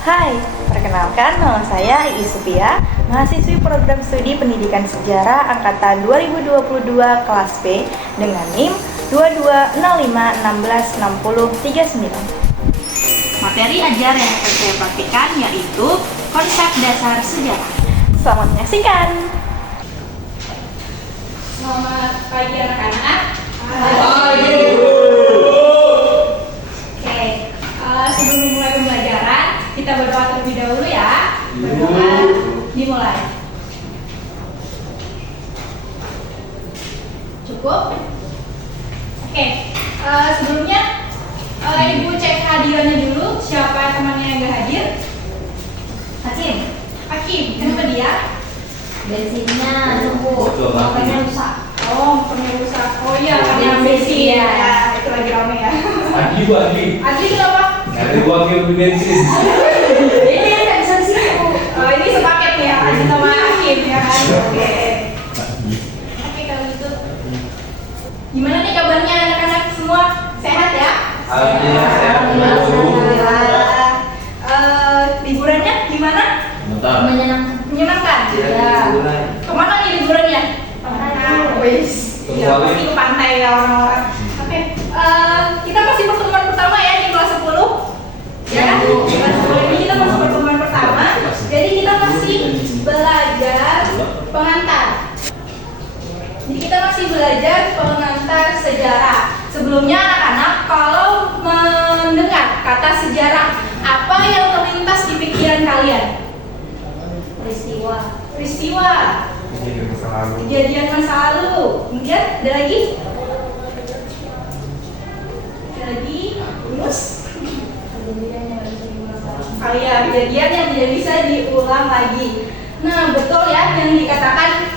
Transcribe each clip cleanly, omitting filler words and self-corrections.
Hai, perkenalkan nama saya Iis Supia, mahasiswi program studi pendidikan sejarah angkatan 2022 kelas B dengan NIM 2205166039. Materi ajar yang akan saya praktikkan yaitu konsep dasar sejarah. Selamat menyaksikan. Selamat pagi anak-anak. Oke, sebelum memulai pembelajaran, kita berdoa terlebih dahulu ya. Berdoa dimulai. Cukup? Oke, sebelumnya Ibu cek hadirannya dulu. Siapa temannya yang gak hadir? Hakim, kenapa dia? Bensinnya nunggu, motornya rusak. Oh, motornya rusak. Oh iya, karena bensin ya. Itu lagi rame ya. Adi kenapa? Nanti gua beli bensin. Ini nggak bisa di situ. Oh, ini sepaket nih ya, Adi sama Hakim ya kan? Oke. Oke, kalau gitu. Gimana nih kabarnya anak-anak semua? Sehat ya? Alhamdulillah. Liburannya gimana? Menyenangkan? Ya. Kemana nih liburannya? Wis. Ya, pasti ke pantai ya orang-orang. Oke, kita masih pertemuan pertama ya di kelas 10. Ya kan? Kelas 10 ini kita masih pertemuan pertama. Jadi kita masih belajar pengantar. Jadi kita masih belajar pengantar sejarah. Sebelumnya anak-anak kalau mendengar kata sejarah, apa yang terlintas di pikiran kalian? Peristiwa. Kejadian masa lalu. Kemudian ada lagi? Terus? Oh iya, kejadian yang tidak bisa diulang lagi. Nah, betul ya yang dikatakan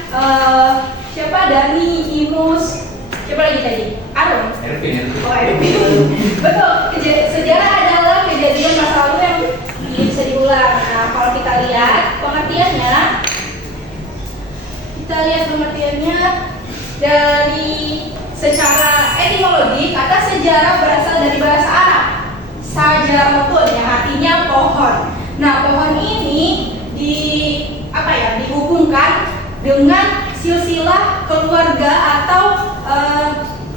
siapa? Dani, Imus, siapa lagi tadi? Aron. Ervin. Oh, Ervin. Betul. Sejarah adalah kejadian masa lalu yang tidak bisa diulang. Nah, kalau kita lihat pengertiannya dari secara etimologi, kata sejarah berasal dari bahasa Arab sajaratun yang artinya pohon. Nah, pohon ini dihubungkan dengan silsilah keluarga atau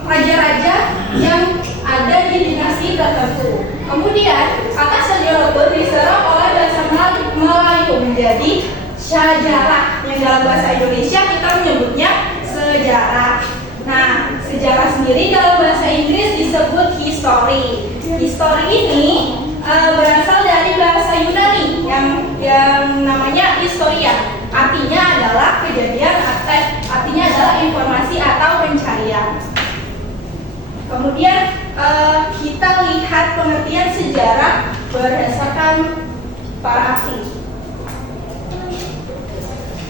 raja-raja yang ada di dinasti tertentu. Kemudian kata sajaratun diserap oleh bahasa Melayu menjadi syajarah, yang dalam bahasa Indonesia kita menyebutnya sejarah. Nah, sejarah sendiri dalam bahasa Inggris disebut history. History ini berasal dari bahasa Yunani yang namanya historia. Artinya adalah kejadian, artinya adalah informasi atau pencarian. Kemudian kita lihat pengertian sejarah berdasarkan para ahli.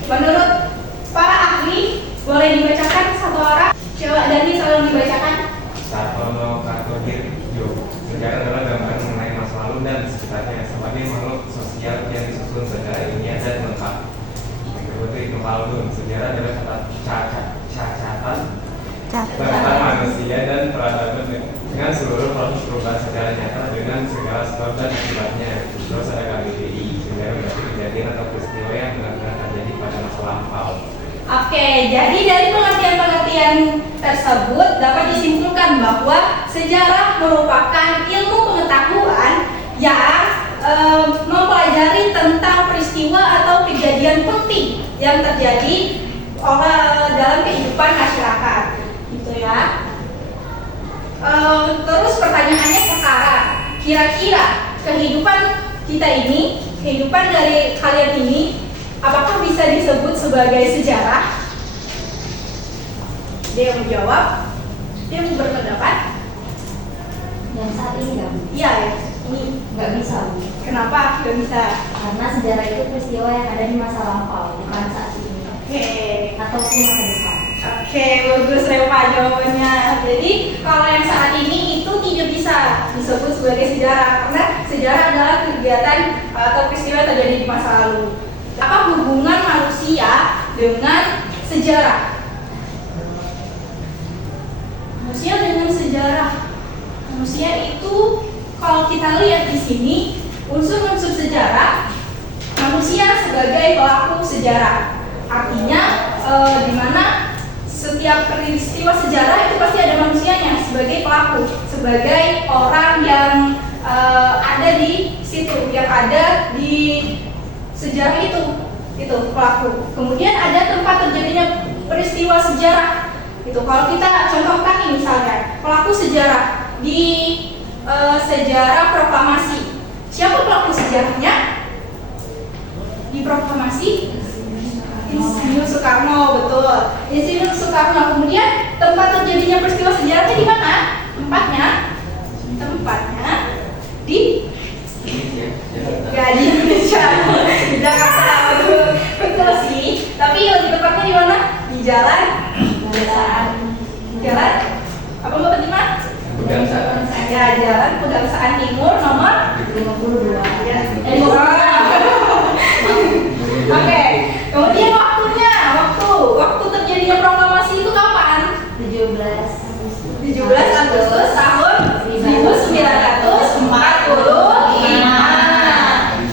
Menurut para ahli, boleh dibacakan satu orang? Coba Dani tolong dibacakan. Sartono Kartodirjo. Sejarah adalah gambaran mengenai masa lalu dan sekitarnya sebagai makhluk sosial yang disusun secara ilmiah dan lengkap. Yang kedua itu Ibnu Khaldun. Sejarah adalah catatan tentang manusia dan peradaban dengan seluruh proses perubahan secara nyata dengan segala sebab dan akibatnya. Terus ada KBBI. Sejarah berarti kejadian atau peristiwa yang benar-benar terjadi pada masa lampau. Oke, jadi dari pengertian-pengertian tersebut dapat disimpulkan bahwa sejarah merupakan ilmu pengetahuan yang mempelajari tentang peristiwa atau kejadian penting yang terjadi dalam kehidupan masyarakat, gitu ya. Terus pertanyaannya sekarang, kira-kira kehidupan kita ini, kehidupan dari kalian ini, apakah bisa disebut sebagai sejarah? Dia yang menjawab, dia yang berpendapat. Yang saat ini nggak? Iya ya, ini Nggak bisa, Bu. kenapa nggak bisa? Karena sejarah itu peristiwa yang ada di masa lampau, bukan saat ini. Oke, Ataupun masa depan. oke, bagus Reva jawabannya. Jadi kalau yang saat ini itu tidak bisa disebut sebagai sejarah karena sejarah adalah kegiatan atau peristiwa yang terjadi di masa lalu. Apa hubungan manusia dengan sejarah? Manusia dengan sejarah. Manusia itu kalau kita lihat di sini unsur-unsur sejarah, manusia sebagai pelaku sejarah. Artinya di mana setiap peristiwa sejarah itu pasti ada manusianya sebagai pelaku, sebagai orang yang ada di situ, yang ada di sejarah itu pelaku. Kemudian ada tempat terjadinya peristiwa sejarah. Itu kalau kita contohkan nih misalnya pelaku sejarah di sejarah proklamasi. Siapa pelaku sejarahnya? Di proklamasi Insinyur Soekarno, betul. Insinyur Soekarno. Kemudian tempat terjadinya peristiwa sejarahnya di mana? Tempatnya di Indonesia, di Jakarta, betul sih. Tapi lebih tepatnya di mana? Di Jalan apa Mbak Fatima? Pegangsaan. Ya, Jalan Pegangsaan Timur nomor 52. ya. Oke. Kemudian waktu terjadinya proklamasi itu kapan? 17 Agustus tahun 1945.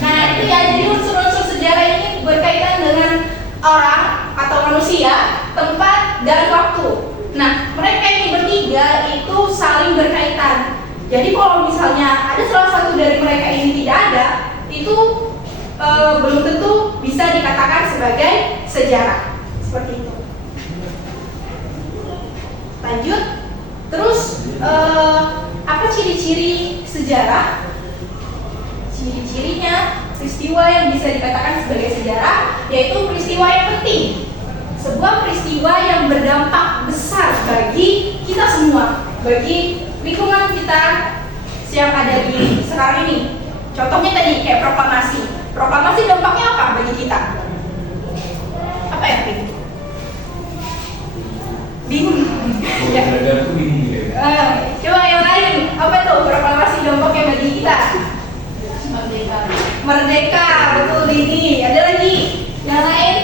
Nah, itu ya, jadi unsur-unsur sejarah ini berkaitan dengan orang atau manusia, tempat, dan waktu. Nah, mereka ini bertiga itu saling berkaitan. Jadi kalau misalnya ada salah satu dari mereka ini tidak ada, itu belum tentu bisa dikatakan sebagai sejarah. Seperti itu. Lanjut. Terus apa ciri-ciri sejarah? Ciri-cirinya peristiwa yang bisa dikatakan sebagai sejarah yaitu peristiwa yang penting. Sebuah peristiwa yang berdampak besar bagi kita semua, bagi lingkungan kita yang ada di sekarang ini. Contohnya tadi kayak proklamasi. Proklamasi dampaknya apa bagi kita? Apa ya? Bingung. Ya. Coba yang lain, apa tuh proklamasi dampaknya bagi kita? Merdeka, betul ini. Ada lagi yang lain?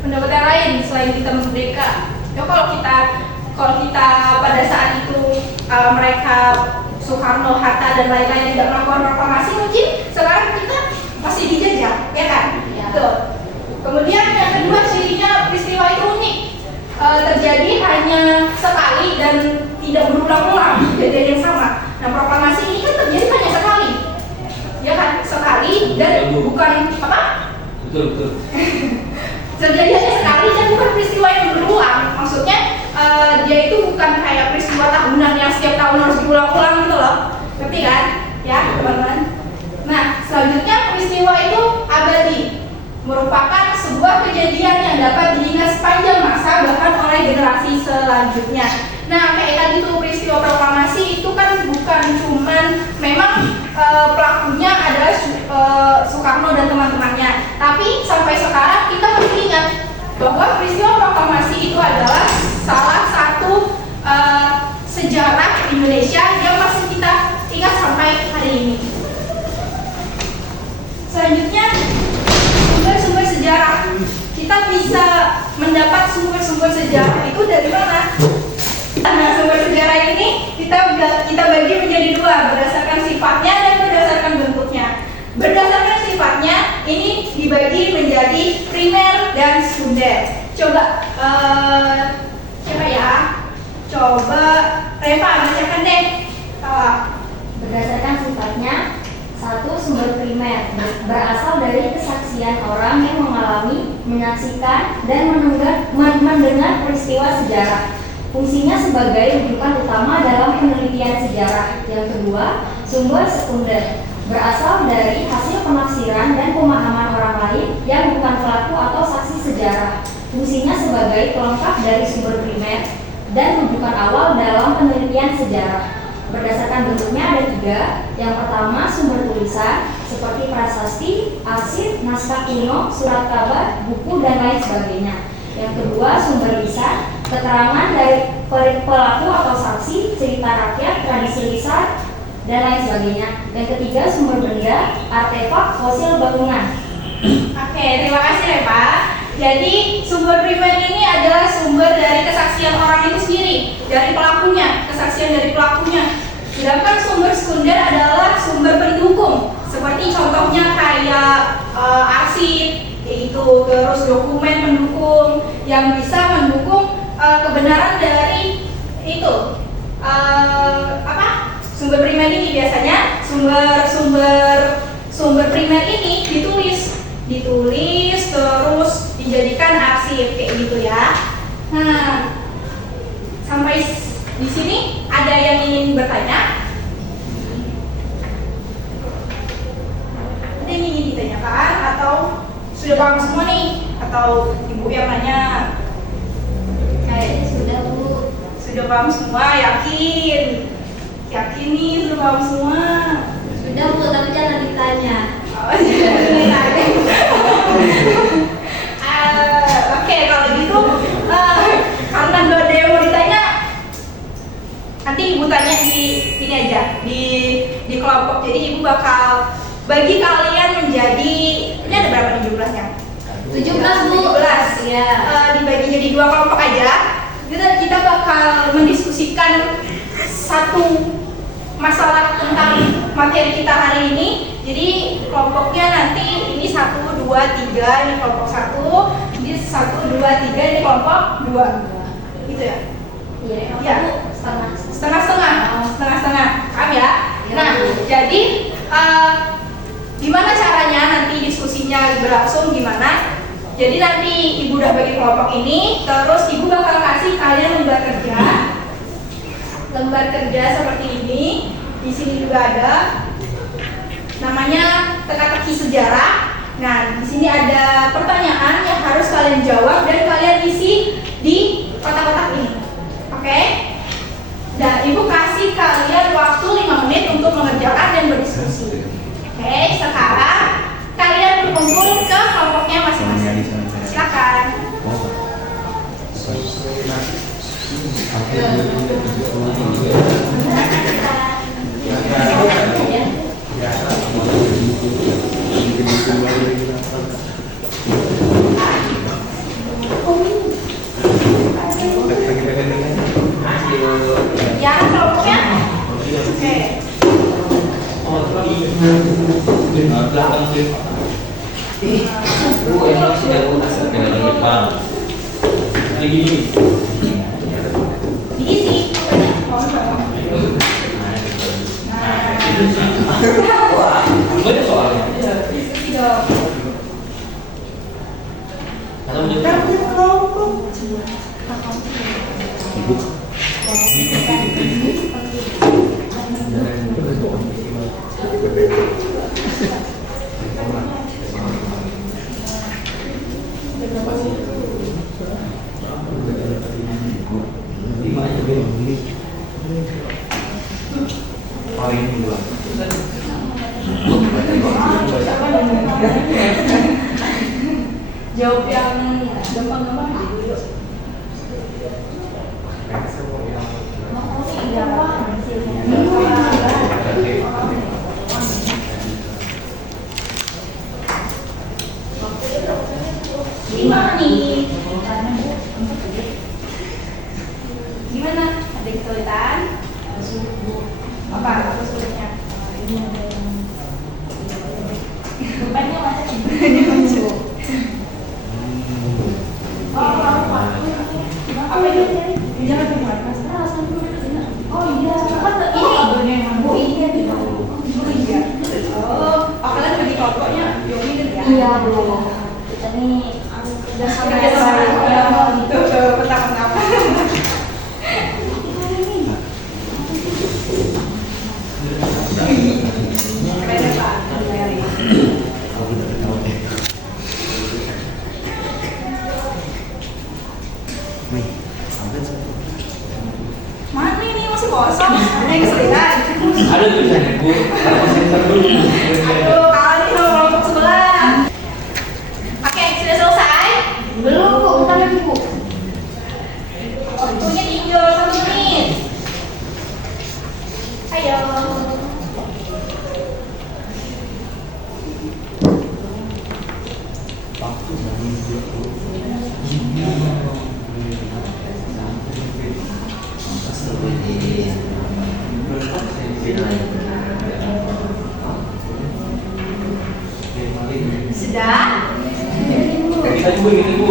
Pendapat yang lain selain kita merdeka. Ya kalau kita pada saat itu mereka Soekarno, Hatta dan lain-lain tidak melakukan proklamasi, mungkin sekarang kita masih dijajah, ya kan? Ya. Tuh. Kemudian yang kedua cirinya peristiwa itu unik, terjadi hanya sekali dan tidak berulang-ulang kejadian yang sama. Nah proklamasi ini kan terjadi hanya sekali, ya kan? Sekali dan bukan apa? Betul. Terjadi hanya sekali dan bukan peristiwa yang berulang. Maksudnya dia itu bukan kayak peristiwa tahunan yang setiap tahun harus diulang-ulang gitu loh. Ngerti kan? Ya teman-teman. Nah selanjutnya peristiwa itu abadi, merupakan sebuah kejadian yang dapat diingat sepanjang masa bahkan oleh generasi selanjutnya. Nah kayak tadi tuh peristiwa proklamasi itu kan bukan cuman memang pelakunya adalah Soekarno dan teman-temannya, tapi sampai sekarang kita masih ingat bahwa peristiwa proklamasi itu adalah salah satu sejarah Indonesia yang masih kita ingat sampai hari ini. Selanjutnya sumber-sumber sejarah. Kita bisa mendapat sumber-sumber sejarah itu dari mana? Nah, sumber sejarah ini kita bagi menjadi dua, berdasarkan sifatnya dan berdasarkan bentuknya. Berdasarkan sifatnya ini dibagi menjadi primer dan sekunder. Coba siapa ya? Coba Reva bacakan deh. Berdasarkan sifatnya, satu, sumber primer berasal dari kesaksian orang yang mengalami, menyaksikan, dan mendengar peristiwa sejarah. Fungsinya sebagai rujukan utama dalam penelitian sejarah. Yang kedua, sumber sekunder berasal dari hasil penafsiran dan pemahaman orang lain yang bukan pelaku atau saksi sejarah. Fungsinya sebagai pelengkap dari sumber primer dan rujukan awal dalam penelitian sejarah. Berdasarkan bentuknya ada tiga. Yang pertama, sumber tulisan seperti prasasti, arsip, naskah kuno, surat kabar, buku, dan lain sebagainya. Yang kedua, sumber lisan, keterangan dari pelaku atau saksi, cerita rakyat, tradisi lisan, dan lain sebagainya. Yang ketiga, sumber benda, artefak, fosil bangunan. Oke, terima kasih Reva. Jadi sumber primer ini adalah sumber dari kesaksian orang itu sendiri, dari pelakunya, kesaksian dari pelakunya. Sedangkan sumber sekunder adalah sumber pendukung Seperti contohnya kayak arsip, yaitu terus dokumen pendukung yang bisa mendukung kebenaran dari itu sumber primer ini. Biasanya sumber primer ini ditulis terus dijadikan arsip kayak gitu ya. Nah, sampai di sini ada yang ingin bertanya? Ada yang ingin ditanyakan atau sudah paham semua nih? Atau ibu yang nanya? Kayaknya sudah, Bu. Sudah paham semua, yakin? Yakin nih sudah paham semua? Sudah, Bu, tapi jangan ditanya. Oh, jangan ditanya. Oke, kalau gitu karena nggak ada yang mau ditanya, nanti ibu tanya di ini aja di kelompok. Jadi ibu bakal bagi kalian menjadi, ini ada berapa nih jumlahnya? 17, Bu. 17 Iya. Dibagi jadi 2 kelompok aja. Kita bakal mendiskusikan satu masalah tentang materi kita hari ini. Jadi kelompoknya nanti ini 1, 2, 3, ini kelompok 1, ini 1, 2, 3, ini kelompok 2. Gitu ya? Iya, Ya. Bu. Setengah-setengah. Paham ya? Iya, Nah, Bu. jadi gimana caranya nanti diskusinya berlangsung gimana? Jadi nanti ibu udah bagi kelompok ini, terus ibu bakal kasih kalian lembar kerja seperti ini. Di sini juga ada namanya teka-teki sejarah. Nah, di sini ada pertanyaan yang harus kalian jawab dan kalian isi di kotak-kotak ini. Oke? Dan ibu kasih kalian waktu 5 menit untuk mengerjakan dan berdiskusi. Oke, sekarang kalian berkumpul ke kelompoknya masing-masing. Silakan. Ya, kelompoknya. Oke. Diisi. Diskusi dong. Jawab yang gampang-gampang dulu. Gimana nih? Gimana? Ada kesulitan? Apa kesulitannya? Bebannya macam apa itu? Jangan dibuat mas. Oh iya, ini Bu iya di bawah. Oh iya. Oh, apalagi bagi kelompoknya Yomi ya? Iya, Bu. Kita nih udah sampai Tuh, petang-petang. Keren ya, Pak? Mana ini masih kosong? Ada yang kesulitan? Ada tulisannya Bu. Aduh, kalah nih sama kelompok sebelah. Oke, sudah selesai? belum. Bu, ini Bu.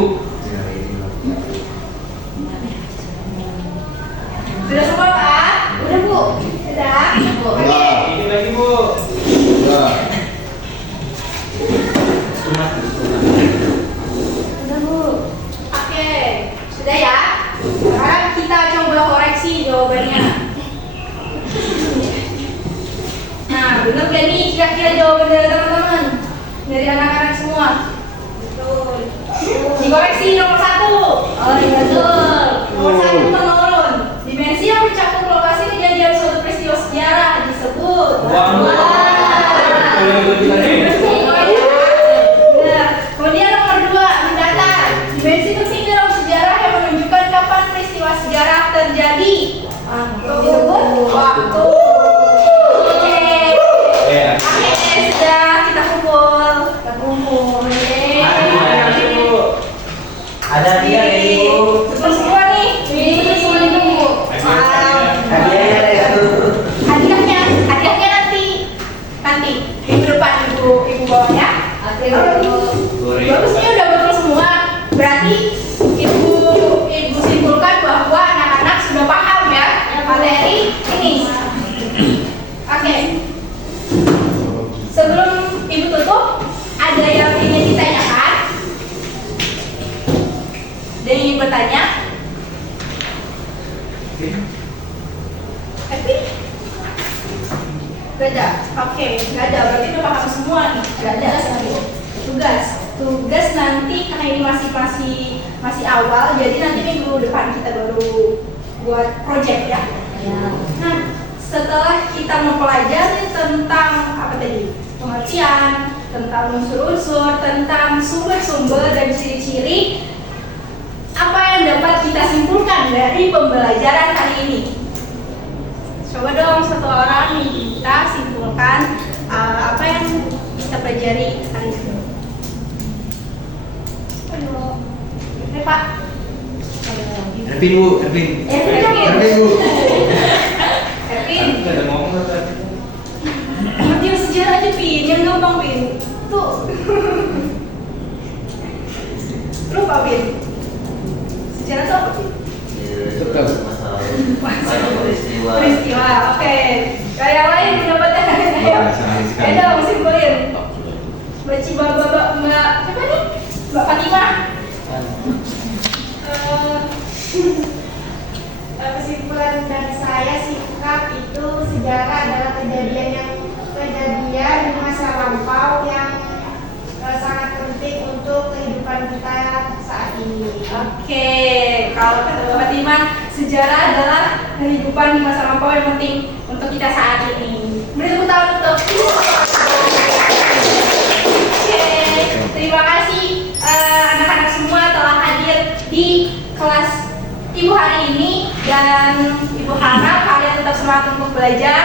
Sudah semua Pak? Udah Bu? Sudah? Oke. Ini lagi Bu. Udah Bu. Oke. Sudah ya? Sekarang kita coba koreksi jawabannya. Nah, benar gak nih kira-kira jawaban dari teman-teman? Dari anak-anak semua? Betul. Dikoreksi nomor 1. Oh iya betul. Nomor 1 menurun. Dimensi yang mencakup lokasi kejadian suatu peristiwa sejarah disebut. Nah, kemudian nomor 2 mendatar. Dimensi penting dalam sejarah yang menunjukkan kapan peristiwa sejarah terjadi. Disebut waktu. Oke, sudah kita kumpul. Ada dia nih Bu. Cepet semua nih. Cepet semua nih Bu. Hadiahnya nanti minggu depan ibu bawa ya. Oke. Bagusnya udah betul semua. Berarti ibu simpulkan bahwa anak-anak sudah paham ya materi ini. Oke. Sebelum ibu tutup, ada yang ingin ditanyakan? Ada yang ingin bertanya? Happy? Gak ada? Oke, gak ada. Berarti udah paham semua nih. Gak ada lagi. Tugas nanti karena ini masih awal, jadi nanti minggu depan kita baru buat project ya. Nah, setelah kita mempelajari tentang apa tadi? Pengertian, tentang unsur-unsur, tentang sumber-sumber dan ciri-ciri, apa yang dapat kita simpulkan dari pembelajaran kali ini? Coba dong satu orang nih kita simpulkan apa yang kita pelajari hari ini. Ayo, oke Pak. Ervin Bu, Ervin. Ervin Bu. Ervin, Ada ngomong tadi. pengertian sejarah aja Pin, yang gampang Pin. Tuh. Lupa Pin. Sejarah itu apa Pin? Peristiwa, oke. Kayak yang lain pendapatnya. Ayo, ayo dong simpulin. Mbak Ciba, Mbak siapa nih? Mbak Fatimah. Kesimpulan dari saya singkat itu sejarah adalah kejadian di masa lampau yang sangat penting untuk kehidupan kita saat ini. Oke, kalau kata Mbak Fatimah, sejarah adalah kehidupan di masa lampau yang penting untuk kita saat ini. Beri tepuk tangan untuk. Oke, terima kasih anak-anak semua telah hadir di kelas Ibu hari ini, dan Ibu harap kalian tetap semangat untuk belajar.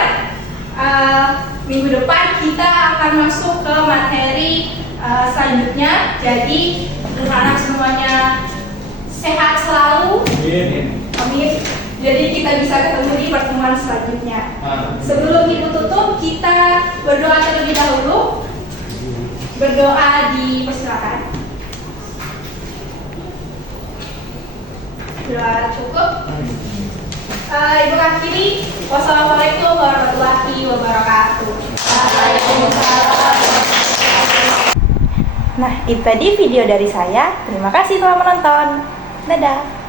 Minggu depan kita akan masuk ke materi selanjutnya. Jadi anak semuanya sehat selalu. Amin. Jadi kita bisa ketemu di pertemuan selanjutnya. Sebelum Ibu tutup, kita berdoa terlebih dahulu. Berdoa dipersilakan. Sudah cukup? Ibu akhiri. Wassalamualaikum warahmatullahi wabarakatuh. Waalaikumsalam. Nah, itu tadi video dari saya. Terima kasih telah menonton. Dadah.